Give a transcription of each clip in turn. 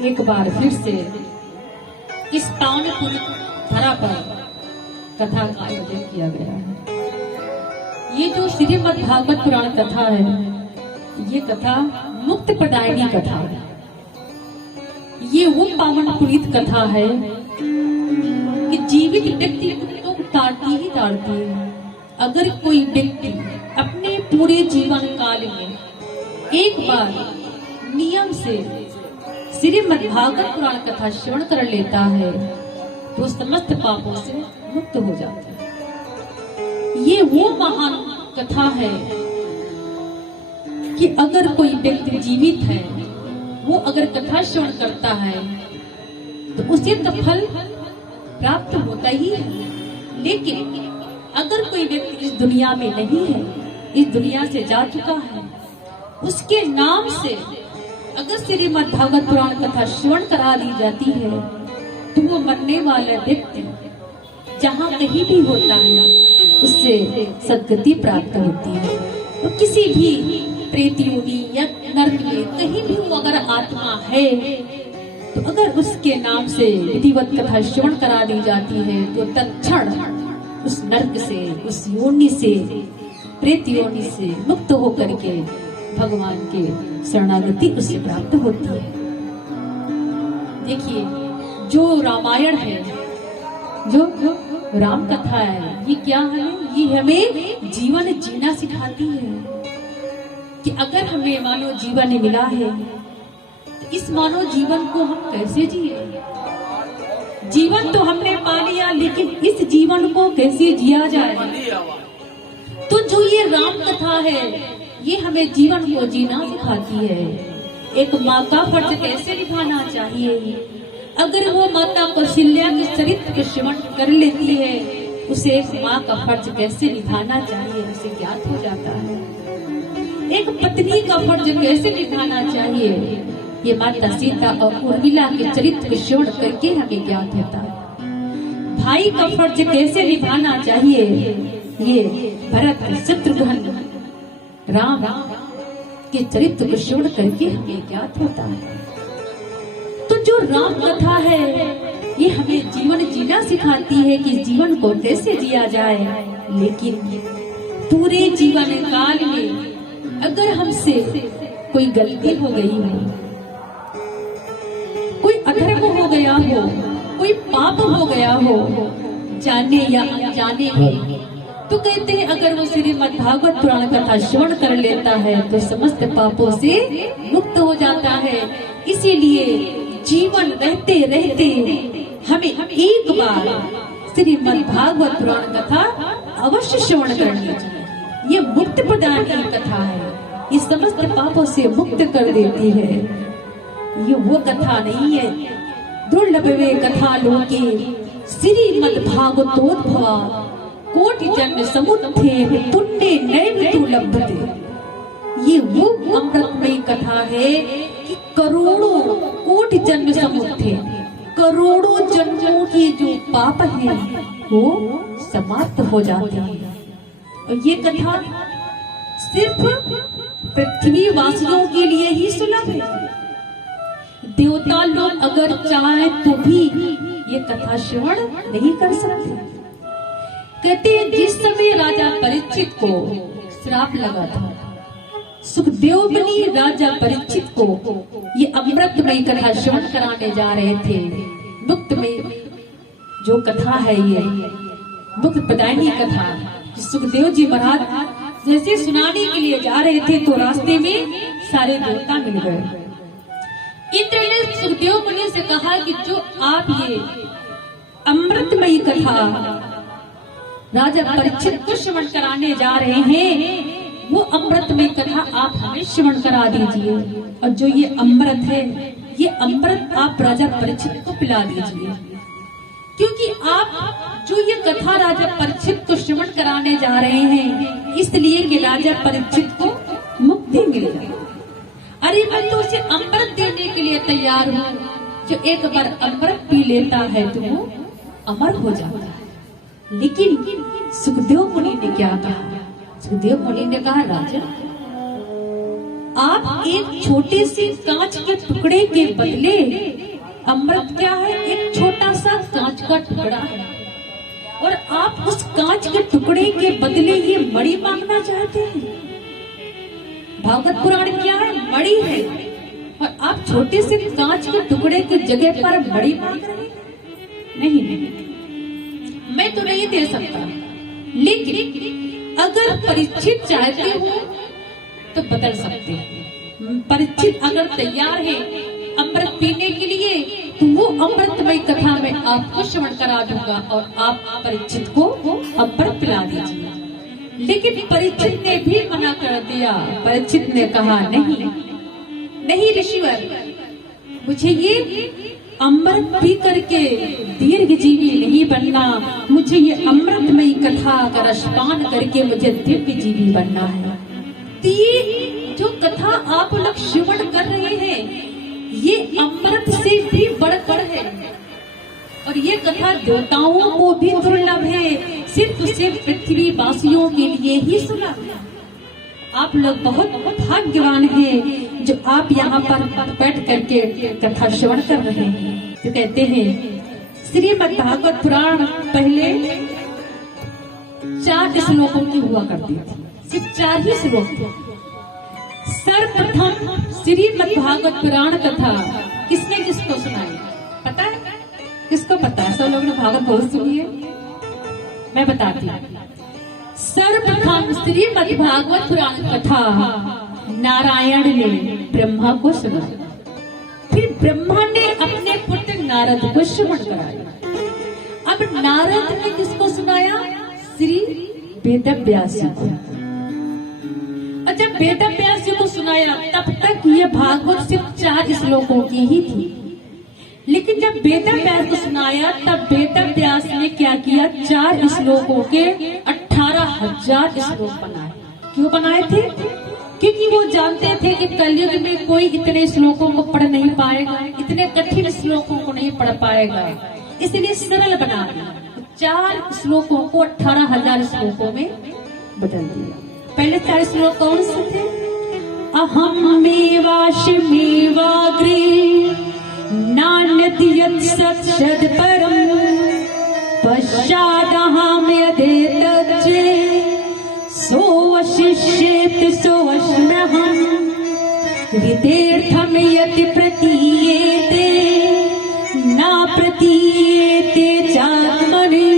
एक बार फिर से इस पावनपुरी धरा पर कथा का आयोजन किया गया है। ये जो श्रीमद् भागवत पुराण कथा है, ये कथा मुक्त प्रदायिनी कथा है। ये वो पावन पुनीत कथा है कि जीवित व्यक्ति को ताड़ती ही ताड़ती है। अगर कोई व्यक्ति अपने पूरे जीवन काल में एक बार नियम से श्रीमद् भागवत पुराण कथा श्रवण कर लेता है तो समस्त पापों से मुक्त हो जाता है। ये वो महान कथा है कि अगर कोई व्यक्ति जीवित है, वो अगर कथा श्रवण करता है तो उसे तो फल प्राप्त होता ही है। लेकिन अगर कोई व्यक्ति इस दुनिया में नहीं है, इस दुनिया से जा चुका है, उसके नाम से अगर श्रीमद् भागवत पुराण कथा श्रवण करा दी जाती है तो वो मरने वाला व्यक्ति जहाँ कहीं भी होता है उससे सद्गति प्राप्त होती है। तो किसी भी प्रेत योनि या नरक में कहीं भी वो अगर आत्मा है तो अगर उसके नाम से विधिवत कथा श्रवण करा दी जाती है तो तत्क्षण उस नरक से, उस योनि से, प्रेत योनि से मुक्त होकर के भगवान के शरणागति उससे प्राप्त होती है। देखिए, जो रामायण है, जो राम कथा है, ये क्या है? ये हमें जीवन जीना सिखाती है कि अगर हमें मानव जीवन मिला है तो इस मानव जीवन को हम कैसे जिए। जीवन तो हमने पा लिया, लेकिन इस जीवन को कैसे जिया जाए। तो जो ये राम कथा है, ये हमें जीवन को जीना सिखाती है। एक माँ का फर्ज कैसे निभाना चाहिए। अगर वो माता कौशल्या के चरित्र के श्रवण कर लेती है, उसे एक माँ का फर्ज कैसे निभाना चाहिए उसे ज्ञात हो जाता है। एक पत्नी का फर्ज कैसे निभाना चाहिए, ये माता सीता और उर्मिला के चरित्र के श्रवण करके हमें ज्ञात होता है। भाई का फर्ज कैसे निभाना चाहिए, ये भरत, शत्रुघ्न, राम के चरित्र को श्रवण करके हमें ज्ञात होता है। तो जो राम कथा है, ये हमें जीवन जीना सिखाती है कि जीवन को कैसे जिया जाए। लेकिन पूरे जीवन काल में अगर हमसे कोई गलती हो गई हो, कोई अधर्म हो गया हो, कोई पाप हो गया हो, जाने या अनजाने में, तो कहते हैं अगर वो श्रीमद् भागवत पुराण कथा श्रवण कर लेता है तो समस्त पापों से मुक्त हो जाता है। इसीलिए जीवन रहते रहते हमें एक बार श्रीमद् भागवत पुराण कथा अवश्य श्रवण करनी चाहिए। ये मुक्त प्रदान की कथा है, ये समस्त पापों से मुक्त कर देती है। ये वो कथा नहीं है दुर्लभवे कथा लोके श्रीमद् भागवतोद्भवा कोटि जन्म समुत्थे पुण्य नैव लभते। ये वो अमृतमयी कथा है कि करोड़ों कोटि जन्म समुत्थे, करोड़ों जन्मों की जो पाप है वो समाप्त हो जाते हैं। और ये कथा सिर्फ पृथ्वी वासियों के लिए ही सुलभ है। देवता लोग अगर चाहे तो भी ये कथा श्रवण नहीं कर सकते। कहते हैं जिस समय राजा परीक्षित को श्राप लगा था, सुखदेव मुनि राजा परीक्षित को ये अमृतमयी कथा श्रवण कराने जा रहे थे। मुक्तमयी जो कथा है, ये मुक्त प्रदायिनी कथा, सुखदेव जी महाराज जैसे सुनाने के लिए जा रहे थे तो रास्ते में सारे देवता मिल गए। इंद्र ने सुखदेव मुनि से कहा कि जो आप ये अमृतमयी कथा राजा परीक्षित को श्रवण कराने जा रहे हैं, वो अमृतमयी कथा आप हमें श्रवण करा दीजिए। और जो ये अमृत है, ये अमृत आप राजा परीक्षित को पिला दीजिए, क्योंकि आप जो ये कथा राजा परीक्षित को श्रवण कराने जा रहे हैं, इसलिए कि राजा परीक्षित को मुक्ति मिल जाए। अरे मैं तो उसे अमृत देने के लिए तैयार हूँ। जो एक बार अमृत पी लेता है तो वो अमर हो जाता है। लेकिन सुखदेव मुनि ने क्या कहा? सुखदेव मुनि ने कहा, राजा आप एक छोटे से कांच के टुकड़े के बदले, अमृत क्या है, एक छोटा सा कांच का टुकड़ा है, और आप उस कांच के टुकड़े के बदले ये मणि मांगना चाहते हैं। भागवत पुराण क्या है, मणि है, और आप छोटे से कांच के टुकड़े की जगह पर मणि मांग रहे हैं। नहीं नहीं, मैं तो नहीं दे सकता, लेकिन अगर परीक्षित चाहते हो तो बदल सकते हैं। परीक्षित अगर तैयार है अमृत पीने के लिए, तो वो अमृतमय कथा में आपको श्रवण करा दूंगा और आप परीक्षित को अमृत पिला दीजिए। लेकिन परीक्षित ने भी मना कर दिया। परीक्षित ने कहा, नहीं नहीं ऋषिवर, मुझे ये अमृत पी करके दीर्घ जीवी नहीं बनना, मुझे ये अमृतमयी कथा का रसपान करके मुझे दिव्य जीवी बनना है। तो ये जो कथा आप लोग श्रवण कर रहे हैं, ये अमृत से भी बढ़कर है, और ये कथा देवताओं को भी दुर्लभ है, सिर्फ पृथ्वी वासियों के लिए ही सुलभ है। आप लोग बहुत भाग्यवान हैं जो आप यहाँ पर बैठ करके कथा श्रवण कर रहे हैं। तो कहते हैं श्रीमद् भागवत पुराण पहले 4 श्लोकों की हुआ करती थी, सिर्फ 4 ही श्लोक थे। सर्वप्रथम श्रीमद् भागवत पुराण कथा किसने किसको सुनाई, पता है? किसको पता है? सब लोगों ने भागवत बहुत सुनी है, मैं बताती हूँ। सर्वप्रथम श्रीमद् भागवत पुराण कथा नारायण ने ब्रह्मा को सुनाई, फिर ब्रह्मा ने अपने पुत्र नारद को श्रवण कराया। अब नारद ने किसको सुनाया? श्री वेदव्यास जी को। और जब वेदव्यास जी को सुनाया, तब तक ये भागवत सिर्फ 4 श्लोकों की ही थी। लेकिन जब वेदव्यास को सुनाया, तब वेदव्यास ने क्या किया, 4 श्लोकों के 18,000 श्लोक बनाए। क्यों बनाए थे? क्योंकि वो जानते थे कि कलयुग में कोई इतने श्लोकों को पढ़ नहीं पाएगा, इतने कठिन श्लोकों को नहीं पढ़ पाएगा, इसलिए सरल बना दिया। 4 श्लोकों को 18,000 श्लोकों में बदल दिया। पहले 4 श्लोक कौन से थे? अहम मेवाग्रे नान्यत् यत् सत् परम पश्चादहम्यदेतच्चे सोऽवशिष्येत् सोऽस्म्यहम् हृतेऽर्थं यत् प्रतीयेते न प्रतीयेते चात्मनि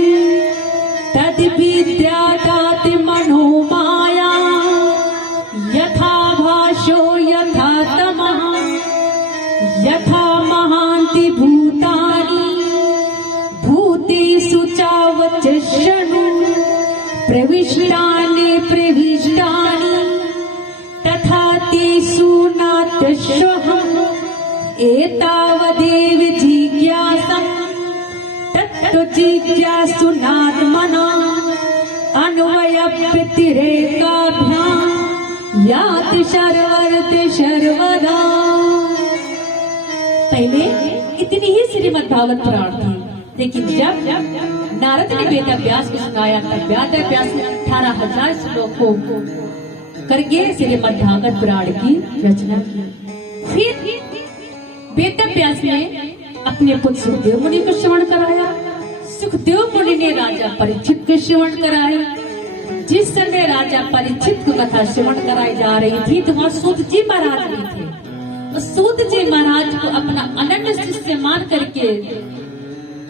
तद्विद्यात् मनोमाया यथा भाषो यथा तमः यथा महान्ति भूतानि भूतेषु चावचष्यनु प्रविष्टानि प्रविष्टानि तथा तेषु नात्यश्वहम् एतावदेव जिज्ञासम् तत्त्वजिज्ञासुनात्मना अन्वयप्यतिरेकाभ्याम् याति शर्वर्ति सर्वदा। पहले इतनी ही श्रीमद् भागवत पुराण थी, लेकिन जब नारद ने वेदव्यास को सुनाया, तब वेदव्यास ने 18,000 श्लोकों करके श्रीमद् भागवत पुराण की रचना की। फिर वेदव्यास ने अपने पुत्र सुखदेव मुनि को श्रवण कराया। सुखदेव मुनि ने राजा परीक्षित को श्रवण कराया। जिस समय राजा परीक्षित को कथा श्रवण कराई जा रही थी, तो वहाँ सूत जी महाराज भी थे। सूत जी महाराज को अपना अनन्य शिष्य मान करके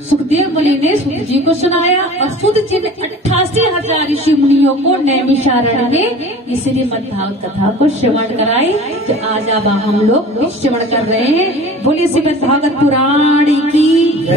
सुखदेव मुनि ने सूत जी को सुनाया, और सूत जी ने 88,000 ऋषि मुनियों को नैमिषारण्य में श्रीमद् भागवत कथा को श्रवण कराई, जो आज अब हम लोग श्रवण कर रहे हैं। बोलिए श्रीमद् भागवत पुराण की।